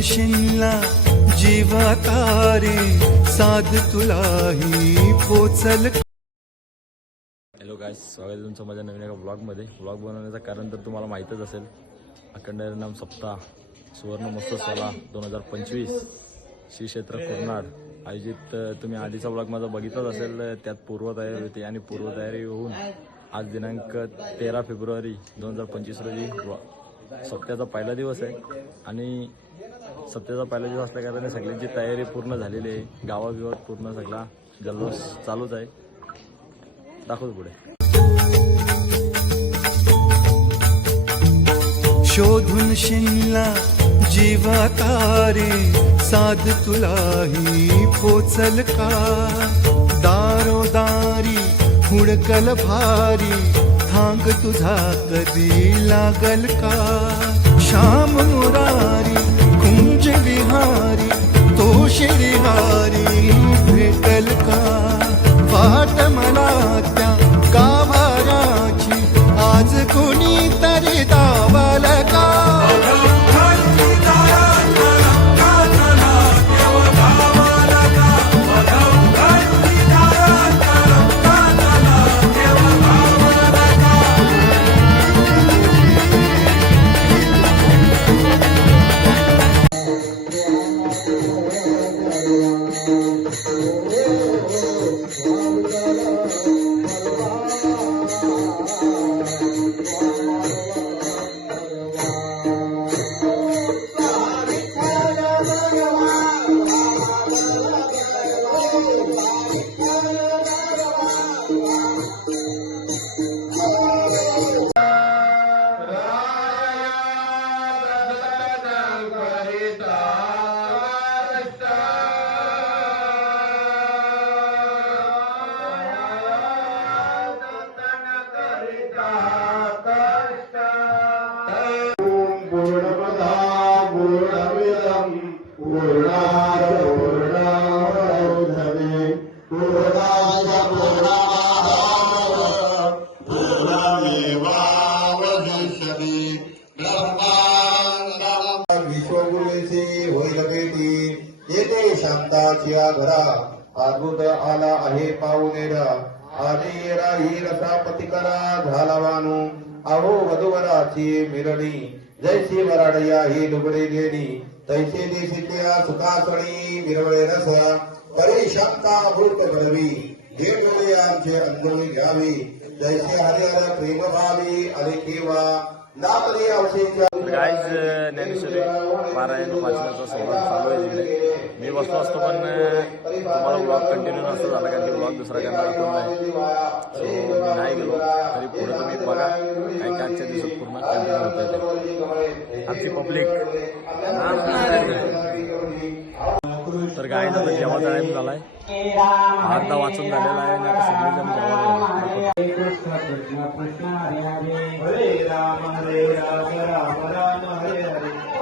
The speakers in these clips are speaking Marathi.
शिनला जीवा साध तुलाही पोचल. हॅलो काय स्वागत तुमचं माझ्या नवीन एका ब्लॉगमध्ये ब्लॉग बनवण्याचं कारण तर तुम्हाला माहीतच असेल अखंड नाम सप्ताह सुवर्ण महोत्सवाला दोन हजार पंचवीस श्री क्षेत्र कुर्नाड आयोजित तुम्ही आधीचा ब्लॉग माझा बघितलाच असेल त्यात पूर्वतयारी होती आणि पूर्वतयारी होऊन आज दिनांक तेरा फेब्रुवारी दोन हजार पंचवीस रोजी सप्त्याचा पहिला दिवस आहे. आणि सप्त्याचा पहिला दिवस असल्या कारणाने सगळ्यांची तयारी पूर्ण झालेली आहे. गावाबिवात पूर्ण सगळा जल्लोष चालूच आहे. दाखवतो पुढे. शोधून शिनला जीवा तारे साध तुलाही पोचल का? दारोदारी हुडकल भारी भांग तुझा कधी लागल का? श्याम मुरारी कुंज विहारी तो शिरिहारी भेटल का? ಹೋಗೋಣ वधूवराची मिरणी जैसी वराडया ही लुगडे गेली तैसे देशितल्या सुखासणी मिरवळे रस परी शांता भूत घडवी हे डोळे आमचे अंजोळी घ्यावी जैसे हरिहर प्रेम भावी अरे केवा गाईज ज्ञानेश्वरी पारायण वाचनाचा संवाद चालू आहे तिकडे मी बसलो असतो पण तुम्हाला ब्लॉग कंटिन्यू नसतो झाला कारण की ब्लॉग दुसरा करणार कोण नाही सो मी नाही गेलो तरी पुढे तुम्ही बघा काय काय आजच्या दिवसात पूर्ण कंटिन्यू होत आहे आमची पब्लिक तर गाईज आता जेवायचा टाइम झालाय अर्धा वाचून झालेला आहे आणि आता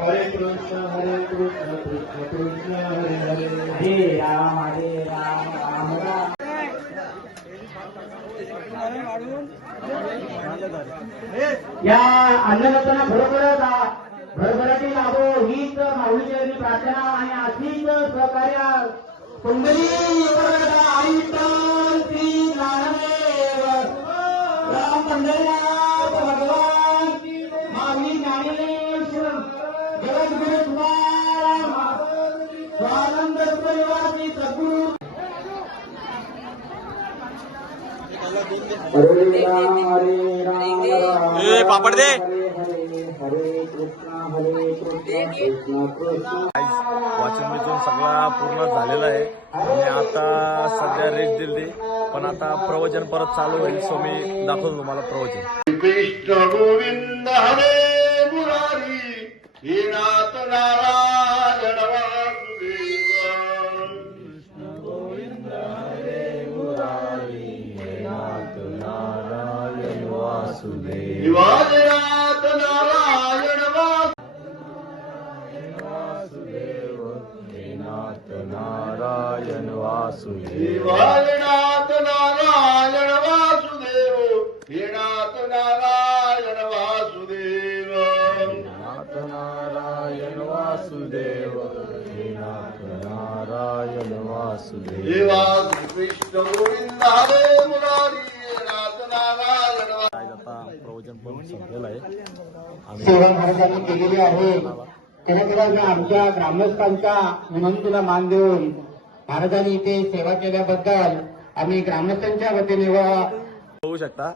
हरे कृष्ण हरे कृष्ण कृष्ण कृष्ण हरे हरे राम हरे राम राम राम या अन्नदातांना खरोखरच भरभराटी लाभो हीच माऊली चरणी प्रार्थना आणि अशीच सहकार्य. आयुष्मान श्री नारायण राम पंढरीनाथ भगवान. माऊली ज्ञानेश्वर. जगद्गुरु तुकाराम स्वानंद परिवाराची सद्गुरू. हरे राम हरे राम राम ए, पापड दे. वाचन बिचून सगळा पूर्ण झालेला आहे. आणि आता सध्या रेस्ट दिली पण आता प्रवचन परत चालू होईल सो मी दाखवतो तुम्हाला प्रवचन. कृष्ण गोविंद हरे मुरारी नारायण. वासुदेव। शिवाजनाथ नारायण वासुदेव हे नाथ नारायण वासुदेव। नाथ नारायण वासुदेव हे नाथ नारायण वासुदेव। देवा कृष्ण गोविंद हरे मुरारी नाथ नारायण आज आता प्रवचन पण संपलेलं आहे. आम्ही सेवा महाराजांनी केलेली आहे. त्याला मी आमच्या ग्रामस्थांच्या विनंतीला मान देऊन महाराजांनी इथे सेवा केल्याबद्दल आम्ही ग्रामस्थांच्या वतीने व बघू शकता.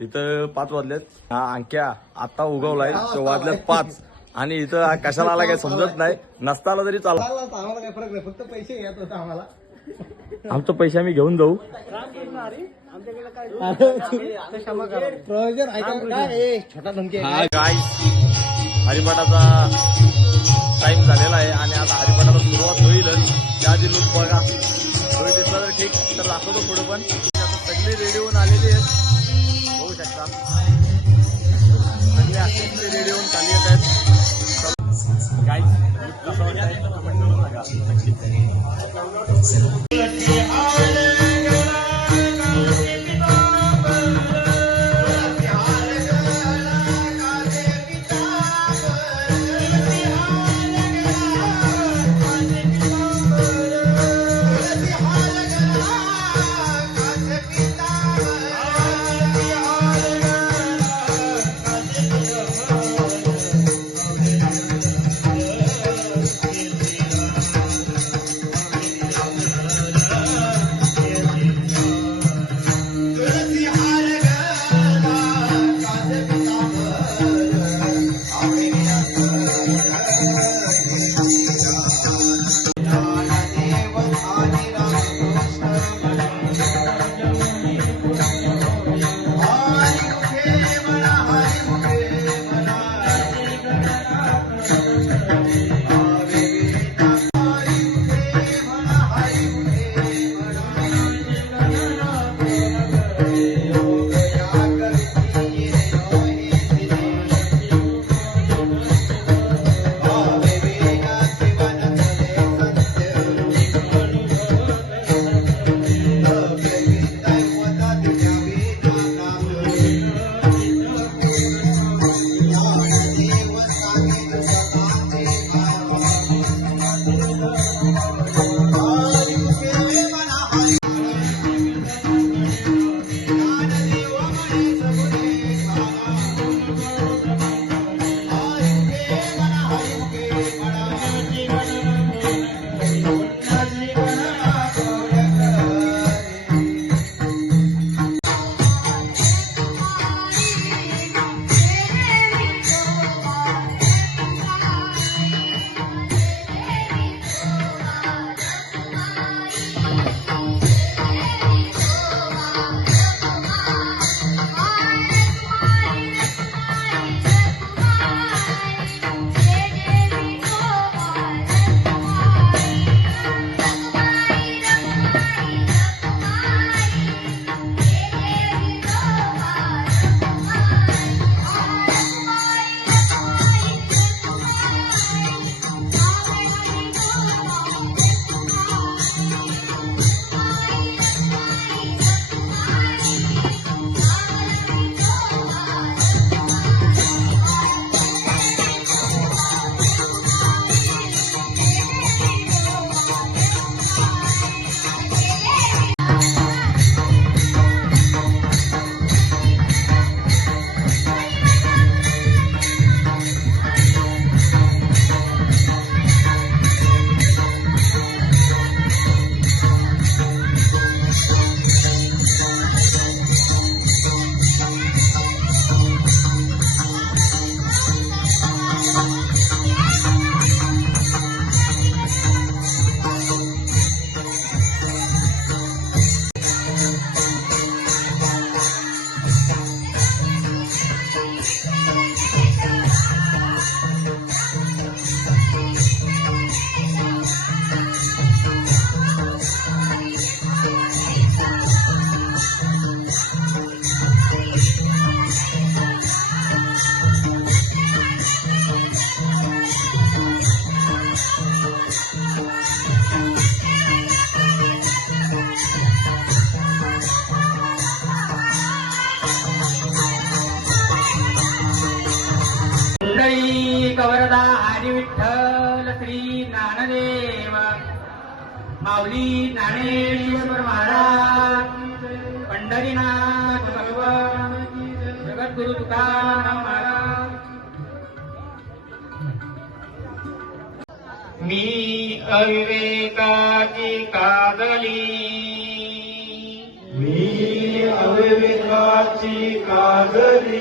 इथं पाच वाजलेत. हा अंक्या आता उगवलाय. तो वाजल्यात पाच. आणि इथं हा कशाला आला काही समजत नाही. नसता आला तरी चालला आम्हाला काही फरक नाही. फक्त पैसे घ्यायचे होते आम्हाला. आमचं पैसे आम्ही घेऊन जाऊ. काय छोटा धमकी. काय हरिपाठाचा टाइम झालेला आहे आणि आता हरिपाठाला सुरुवात होईलच. त्याआधी लूक बघा. थोडी दिसला तर ठीक तर दाखवतो पुढे पण. सगळी रेडी होऊन आलेली आहेत. बघू शकता. सगळे असेच रेडी होऊन खाली येत आहेत. काय कसं वाटतंय कमेंट करून सांगा विठ्ठल श्री ज्ञानदेव माऊली ज्ञानेश्वर महाराज पंढरीनाथ भगवान जगद्गुरु तुकाराम महाराज. मी अविवेकाची कागली मी अविवेकाची कागदी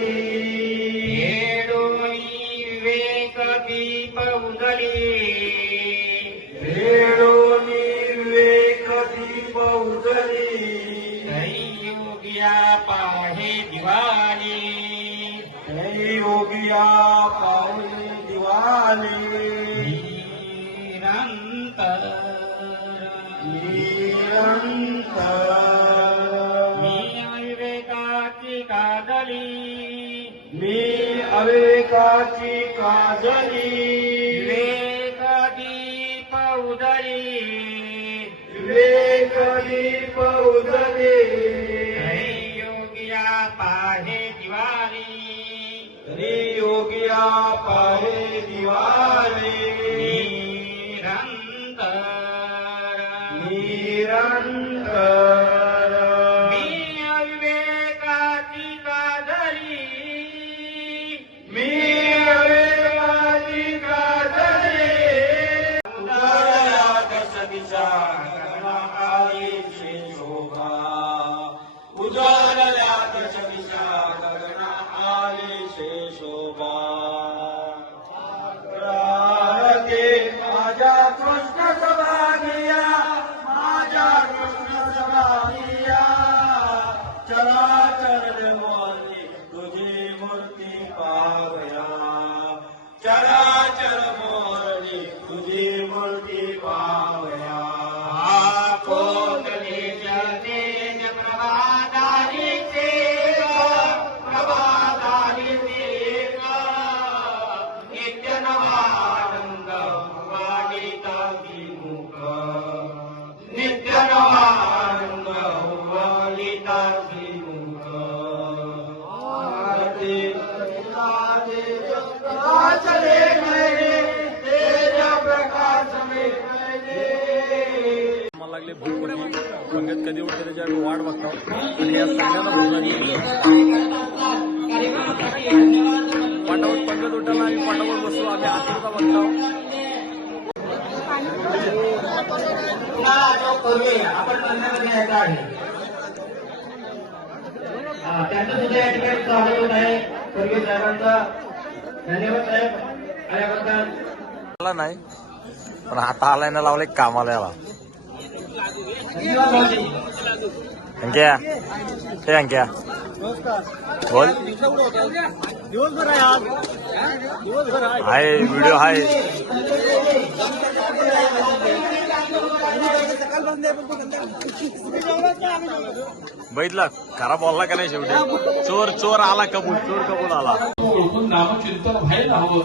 अविवेकाची कादली मी अविवेकाची काजली. विवेक दीप उजली विवेक दीप उजले योग्या पाहे दिवाली हरी योगिया पाहे दिवाले Raja मारायला लागले भूक पडली पंगत कधी उठते त्याच्या वाट बघतो. आणि या सगळ्यांना भूक पंगत उठायला आम्ही पटापट बसलो. आम्ही आशीर्वाद बघतो. त्यांचं सुद्धा या ठिकाणी स्वागत होत आहे स्वर्गीय साहेबांचा धन्यवाद साहेब आल्याबद्दल आला नाही. पण आता आलाय ना लावले कामाला याला. अंक्या हे अंक्या बोल. दिवसभर आहे आज दिवसभर आहे हाय व्हिडिओ हाय. बैठला खरा बोलला का नाही शेवटी? चोर चोर आला कबूल चोर कबूल आला. नामचिंतन व्हायला हवं.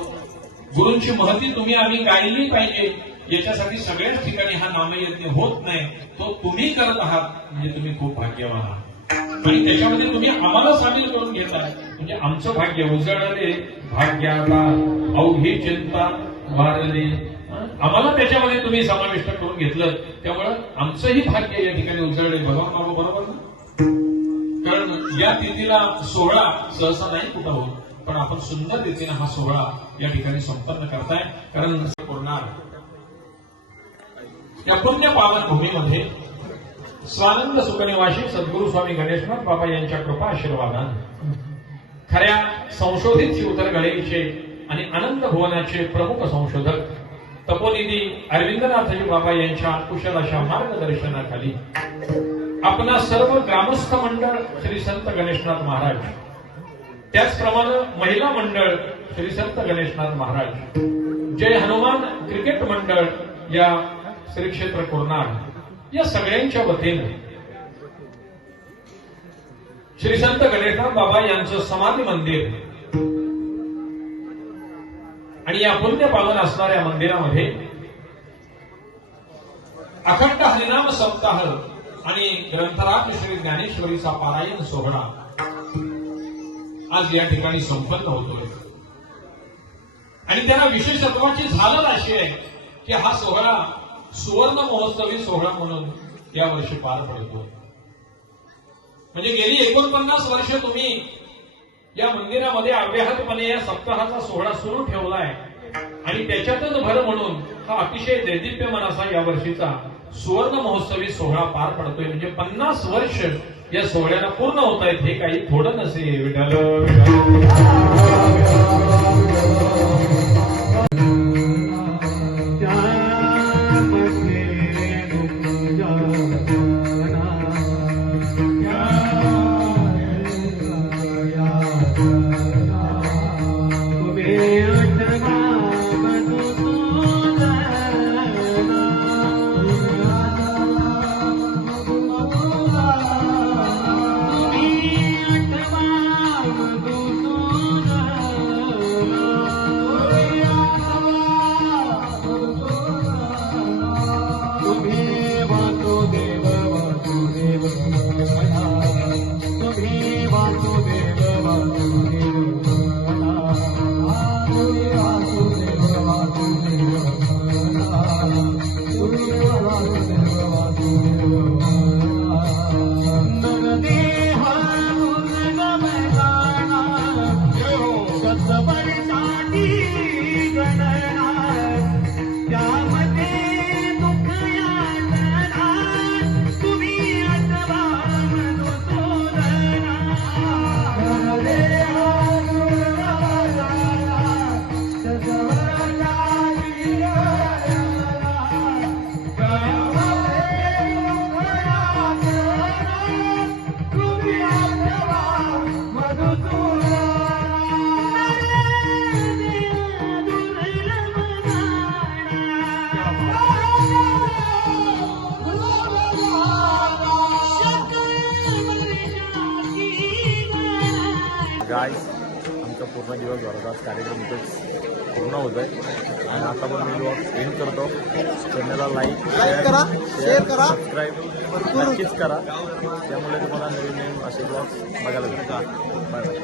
गुरूंची महती तुम्ही आम्ही गायली पाहिजे. याच्यासाठी सगळ्याच ठिकाणी हा नामयज्ञ होत नाही. तो तुम्ही करत आहात म्हणजे तुम्ही खूप भाग्यवान आहात. आणि त्याच्यामध्ये तुम्ही आम्हाला सामील करून घेताय म्हणजे आमचं भाग्य उजळले भाग्याला अवघी चिंता वारले आम्हाला त्याच्यामध्ये तुम्ही समाविष्ट करून घेतलं. त्यामुळं आमचंही भाग्य या ठिकाणी उजळले भगवान बाबा बरोबर ना? कारण या तिथीला सोहळा सहसा नाही कुठं होत. पण आपण सुंदर रीतीने हा सोहळा या ठिकाणी संपन्न करताय. कारण करणार. या पुण्य पावन भूमीमध्ये स्वानंद सुखनिवासी सद्गुरु स्वामी गणेशनाथ बाबा यांच्या कृपा आशीर्वादाने. खऱ्या संशोधित शिवतर गळेचे आणि आनंद भुवनाचे प्रमुख संशोधक तपोनिधी अरविंदनाथजी बाबा यांच्या कुशल अशा मार्गदर्शनाखाली आपणा सर्व ग्रामस्थ मंडळ श्री संत गणेशनाथ महाराज त्याचप्रमाणे महिला मंडळ श्री संत गणेशनाथ महाराज जय हनुमान क्रिकेट मंडळ या श्री क्षेत्र कोरनाड. या सगळ्यांच्या वतीनं श्री संत गणेशनाथ बाबा यांचं समाधी मंदिर आणि या पुण्य पावन असणाऱ्या मंदिरामध्ये अखंड हरिनाम सप्ताह आणि ग्रंथराज श्री ज्ञानेश्वरीचा पारायण सोहळा आज या ठिकाणी संपन्न होतोय. आणि त्यांना विशेषत्वाची झालच अशी आहे की हा सोहळा सुवर्ण महोत्सवी सोहळा म्हणून या वर्षी पार पडतो. म्हणजे गेली एकोणपन्नास वर्ष तुम्ही या मंदिरामध्ये अव्याहतपणे या सप्ताहाचा सोहळा सुरू ठेवलाय. आणि त्याच्यातच भर म्हणून हा अतिशय दैदिप्यमान असा या वर्षीचा सुवर्ण महोत्सवी सोहळा पार पडतोय. म्हणजे पन्नास वर्ष या सोहळ्याला पूर्ण होत आहेत हे काही थोडं नसे विठाल पूर्ण दिवस भराचा आज कार्यक्रम इथेच पूर्ण होत आहे आणि आता पण मी ब्लॉग एंड करतो. चॅनलला लाईक करा शेअर करा. सबस्क्राईब नक्कीच करा. त्यामुळे तुम्हाला नवीन नवीन असे ब्लॉग्स बघायला भेटतात. Bye bye